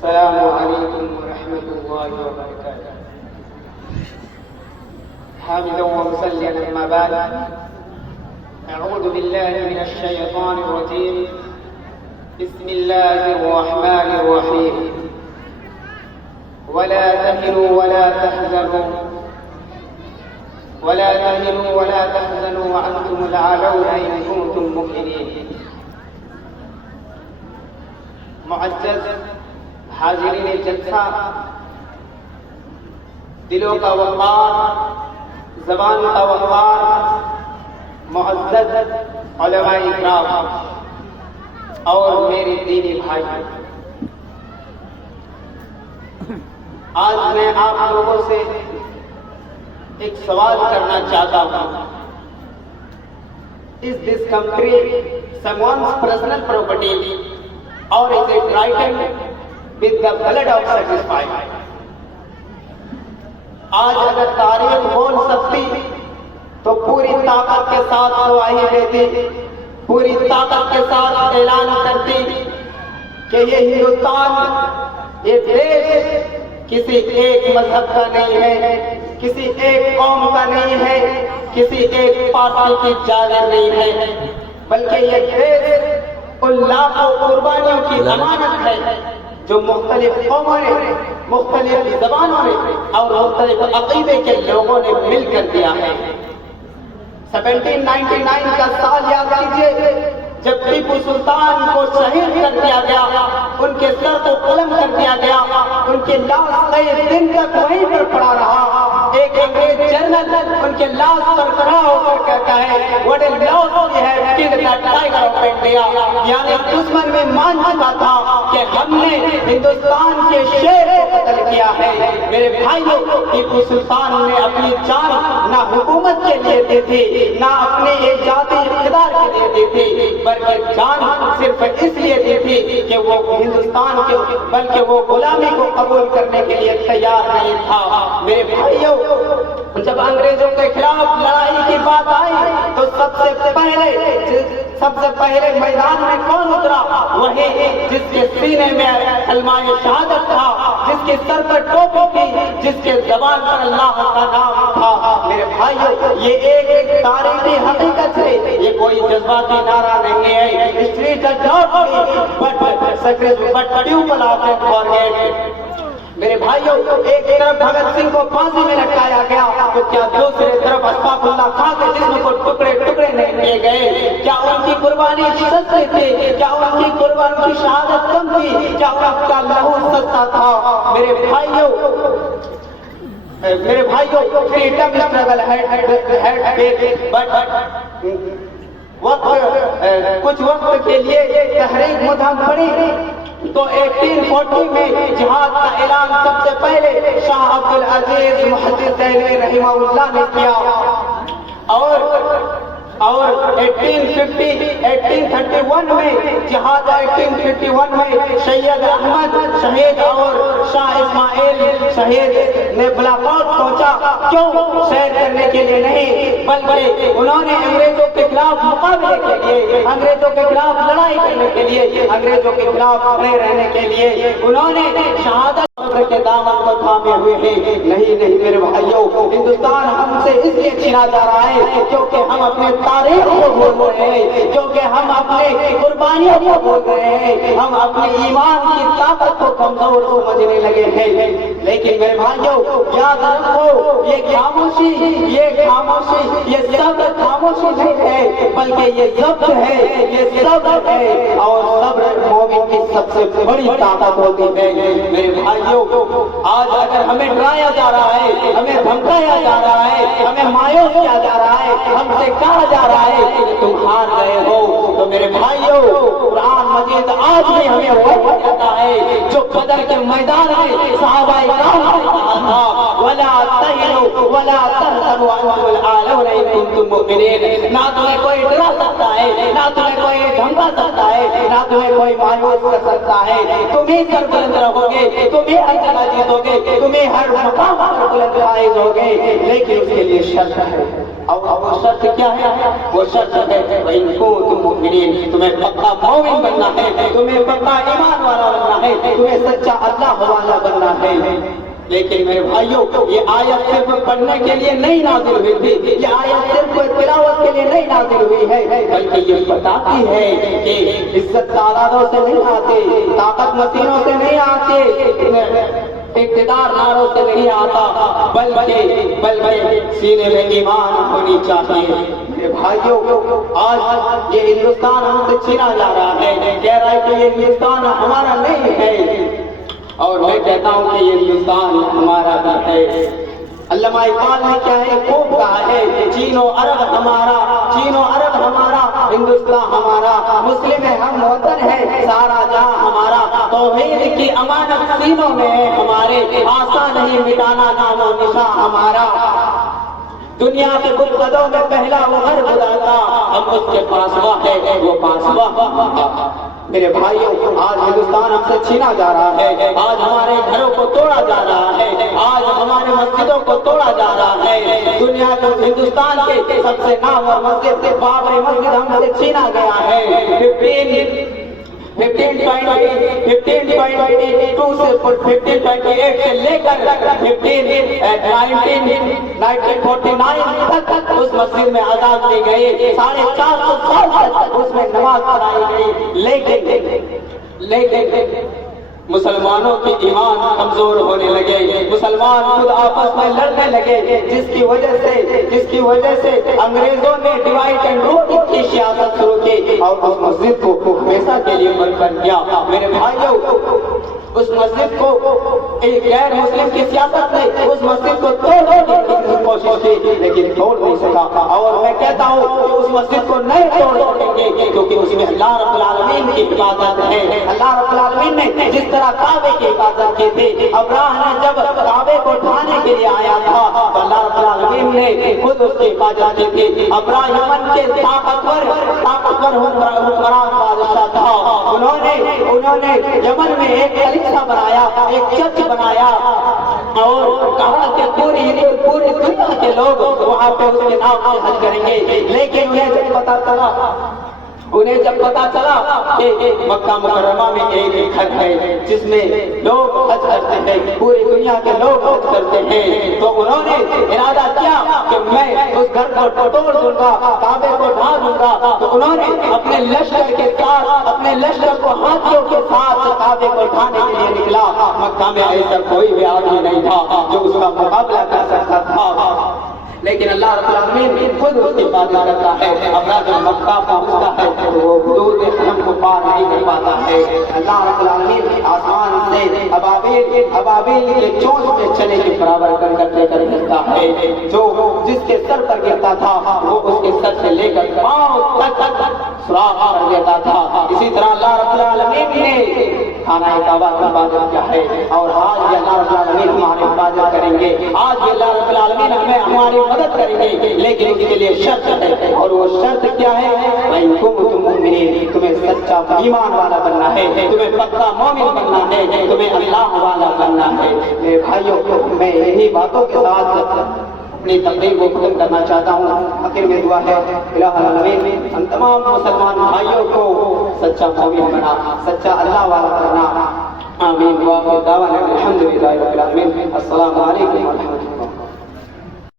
السلام عليكم ورحمة الله وبركاته. حامدا ومصليا أما بعد، أعوذ بالله من الشيطان الرجيم. بسم الله الرحمن الرحيم. ولا تهنوا ولا تحزنوا وأنتم الأعلون إن كنتم مؤمنين. معزز حاضرین جلسہ، دلوں کا وقار، زبان کا وقار، معزز علماء اکرام اور میرے دینی بھائی، آج میں آپ لوگوں سے ایک سوال کرنا چاہتا ہوں. Is this country someone's personal property or is it written with the blood of satisfied? آج اگر تاریخ بول سکتی تو پوری طاقت کے ساتھ گواہی دیتی، پوری طاقت کے ساتھ اعلان کرتی کہ یہ ہندوستان، یہ دیش کسی ایک مذہب کا نہیں ہے، کسی ایک قوم کا نہیں ہے، کسی ایک پارٹی کی جاگیر نہیں ہے، بلکہ یہ دیش ان لاکھوں قربانیوں کی امانت ہے جو مختلف قوموں نے، مختلف زبانوں نے اور مختلف عقیدے کے لوگوں نے مل کر دیا ہے. 1799 کا سال یاد کیجیے، جب ٹیپو سلطان کو شہید کر دیا گیا، ان کے سر کو قلم کر دیا گیا، ان کی لاش کئی دن تک وہیں پر پڑا رہا. ایک انگریز جنرل ان کے لاش پر کھڑا ہو کر کہتا ہے what a loss we have killed the tiger of India. یعنی دشمن میں مان چکا تھا کہ ہم نے ہندوستان کے شیر کو قتل کیا ہے. میرے بھائیوں، ٹیپو سلطان نے اپنی جان نہ حکومت کے لیے دی تھی، نہ اپنے ذاتی اقتدار کے لیے دی تھی، بلکہ جان صرف اس لیے دی تھی کہ وہ ہندوستان کے، بلکہ وہ غلامی کو قبول کرنے کے لیے تیار نہیں تھا. میرے بھائیوں، جب انگریزوں کے خلاف لڑائی کی بات آئی تو سب سے پہلے میدان میں کون اترا؟ وہی جس کے سینے میں کلمہ شہادت تھا، جس کے سر پر ٹوپی تھی، جس کے زبان پر اللہ کا نام تھا. میرے بھائیوں، یہ ایک تاریخی حقیقت ہے، یہ کوئی جذباتی نعرہ نہیں ہے. History does not but people often forget. میرے بھائیوں، ایک طرف بھگت سنگھ کو پھانسی میں لٹکایا گیا تو کیا دوسرے طرف اشفاق اللہ خان کے جسم کو ٹکڑے ٹکڑے نہیں کیے گئے؟ کیا ان کی قربانی سستی تھی؟ کیا ان کی قربانی کی شہادت کم تھی؟ کیا ان کا لہو سستا تھا؟ میرے بھائیوں، فریڈم اسٹرگل کچھ وقت کے لیے تحریک مدھم پڑی تو 1840 میں جہاد کا اعلان سب سے پہلے شاہ عبد العزیز محدث دہلوی رحمہ اللہ نے کیا، اور 1831 میں جہاد 1851 میں سید احمد شہید اور شاہ اسماعیل شہید نے بلاکوٹ پہنچا. کیوں؟ سیر کرنے کے لیے نہیں، بلکہ انہوں نے انگریزوں کے خلاف مقابلے کے لیے، انگریزوں کے خلاف لڑائی کرنے کے لیے، انگریزوں کے خلاف کھڑے رہنے کے لیے انہوں نے شہادت کے دامن کو تھامے ہوئے ہیں. نہیں میرے بھائیوں، ہندوستان ہم سے اس لیے چھینا جا رہا ہے کیونکہ ہم اپنے تاریخ کو بھول رہے ہیں، کیونکہ ہم اپنے قربانیوں کو بھول رہے ہیں، ہم اپنے ایمان کی طاقت کو کمزور سمجھنے لگے ہیں. لیکن میرے بھائیوں، یاد رکھو، یہ خاموشی، یہ سب خاموشی نہیں ہے، بلکہ یہ ضبط ہے، یہ صبر ہے، اور صبر مومن کی سب سے بڑی طاقت ہوتی ہے. میرے بھائیوں، آج اگر ہمیں ڈرایا جا رہا ہے، ہمیں دھمکایا جا رہا ہے، ہمیں مایوس کیا جا رہا ہے، ہم سے کہا جا رہا ہے کہ تم ہار گئے ہو، تو میرے بھائیوں، قرآن مجید آج بھی ہمیں وہ کہتا ہے جو بدر کے میدان میں صحابہ کرام نے کہا تھا وَلَا تَهِنُوا ولا تحزنوا وانتم الاعلون ان کنتم مؤمنین. نہ تمہیں کوئی ڈرا سکتا ہے، نہ تمہیں کوئی دھمکا سکتا ہے، نہ تمہیں کوئی مایوس کر سکتا ہے. تم ہی سربلند رہو گے، تم ہی ہر جگہ جیتو گے، تم ہی ہر مقام پر بلند فائز ہوگے، لیکن اس کے لیے شرط ہے. اور وہ شرط کیا ہے؟ وہ شرط ہے وَإِن كُنتُم مُؤْمِنِينَ. تمہیں پکا مومن بننا ہے، تمہیں پکا ایمان والا بننا ہے، تمہیں سچا اللہ والا بننا ہے. لیکن میرے بھائیوں، یہ آیت صرف پڑھنے کے لیے نہیں نازل ہوئی تھی، یہ آیت صرف تلاوت کے لیے نہیں نازل ہوئی ہے، بلکہ یہ بتاتی ہے کہ عزت تعدادوں سے نہیں آتے، طاقت مشینوں سے نہیں آتے، اقتدار ناروں سے نہیں آتا، بلکہ سینے میں ایمان ہونی چاہیے. میرے بھائیوں، آج یہ ہندوستان ہم سے چھینا جا رہا ہے، کہہ رہا ہے کہ یہ ہندوستان ہمارا نہیں ہے، اور میں کہتا ہوں کہ یہ ہندوستان ہمارا بھی ہے. علامہ اقبال نے کیا ہے خوب کہا ہے، چین و عرب ہمارا، چین و عرب ہمارا، ہندوستان ہمارا، مسلم ہم وطن ہے سارا جہاں ہمارا. توحید کی امانت سینوں میں ہے ہمارے، آسان نہیں مٹانا نام و نشاں ہمارا. دنیا کے گنبدوں میں پہلا وہ ہر خدا تھا، ہم اس کے پاسوا ہے وہ پاسوا. میرے بھائیوں، آج ہندوستان ہم سے چھینا جا رہا ہے، آج ہمارے گھروں کو توڑا جا رہا ہے، آج ہمارے مسجدوں کو توڑا جا رہا ہے. دنیا کو ہندوستان کے سب سے نامور مسجد بابری مسجد ہم سے چھینا گیا ہے. 15.82 سے 15.28 سے لے کر 1949 تک اس مسجد میں آزاد کی گئی، 450 سال تک اس میں نماز پڑھائی گئی. لیکن مسلمانوں کی ایمان کمزور ہونے لگے، مسلمان خود آپس میں لڑنے لگے، جس کی وجہ سے انگریزوں نے ڈیوائڈ اینڈ رول کی سیاست شروع کی اور اس مسجد کو ہمیشہ کے لیے بند کر دیا. میرے بھائیوں، اس مسجد کو ایک غیر مسلم کی سیاست نے اس مسجد کو توڑنے کی کوشش کی، لیکن توڑ نہیں سکا. اور میں کہتا ہوں کہ اس مسجد کو نہیں توڑ سکیں گے، کیونکہ اس میں اللہ رب العالمین کی حفاظت ہے. اللہ رب العالمین نے جس طرح کعبے کی حفاظت کی تھی، ابراہ نے جب کعبے کو ڈھانے کے لیے آیا تھا تو اللہ رب العالمین نے خود اس کی حفاظت کی تھی. ابراہ یمن کے طاقتور حکمران بادشاہ تھا، انہوں نے یمن میں ایک کلیسا بنایا، ایک چرچ بنایا، اور کہا کہ پوری دنیا کے لوگ وہاں پہ اس کے نام سے حج کریں گے. لیکن انہیں جب پتا چلا کہ مکہ مکرمہ میں ایک گھر ہے جس میں لوگ حج کرتے ہیں، پوری دنیا کے لوگ حج کرتے ہیں، تو انہوں نے ارادہ کیا کہ میں اس گھر کو توڑ دوں گا، کعبے کو ڈھا دوں گا. تو انہوں نے اپنے لشکر کے ساتھ، اپنے لشکر کو ہاتھیوں کے ساتھ کعبے کو ڈھانے کے لیے نکلا. مکہ میں ایسا کوئی بھی آدمی نہیں تھا جو اس کا مقابلہ کر سکتا تھا، لیکن اللہ رب العالمین خود اس کی حفاظت کرتا ہے. اپنا جو مکہ پہنچتا ہے وہ حدود حرم کو پار نہیں کر پاتا ہے. اللہ رب العالمین آسمان سے ابابیل کے چونچ میں چنے کے برابر کر لے کر گرتا ہے. جو جس کے سر پر گرتا تھا وہ اس کے سر سے لے کر پاؤں تک سوراخ کر دیتا تھا. اسی طرح اللہ رب العالمین نے خانہ کعبہ کی حفاظت کیا ہے، اور آج بھی اللہ رب العالمین ہماری حفاظت کریں گے، آج بھی اللہ رب العالمین ہمیں ہماری مدد کریں گے. لیکن اس کے لیے شرط ہے، اور وہ شرط کیا ہے؟ وَإِن كُنتُم مُؤْمِنِينَ. تمہیں سچا ایمان والا بننا ہے، تمہیں پکا مومن بننا ہے، تمہیں اللہ والا بننا ہے. میرے بھائیوں، میں انہی باتوں کے ساتھ اپنی تقریر کو ختم کرنا چاہتا ہوں. آخر میں دعا ہے الہ العالمین ہم تمام مسلمان بھائیوں کو سچا مومن بنا، سچا اللہ والا بنا. آمین. وآخر دعوانا الحمدللہ رب العالمین. السلام علیکم ورحمۃ اللہ.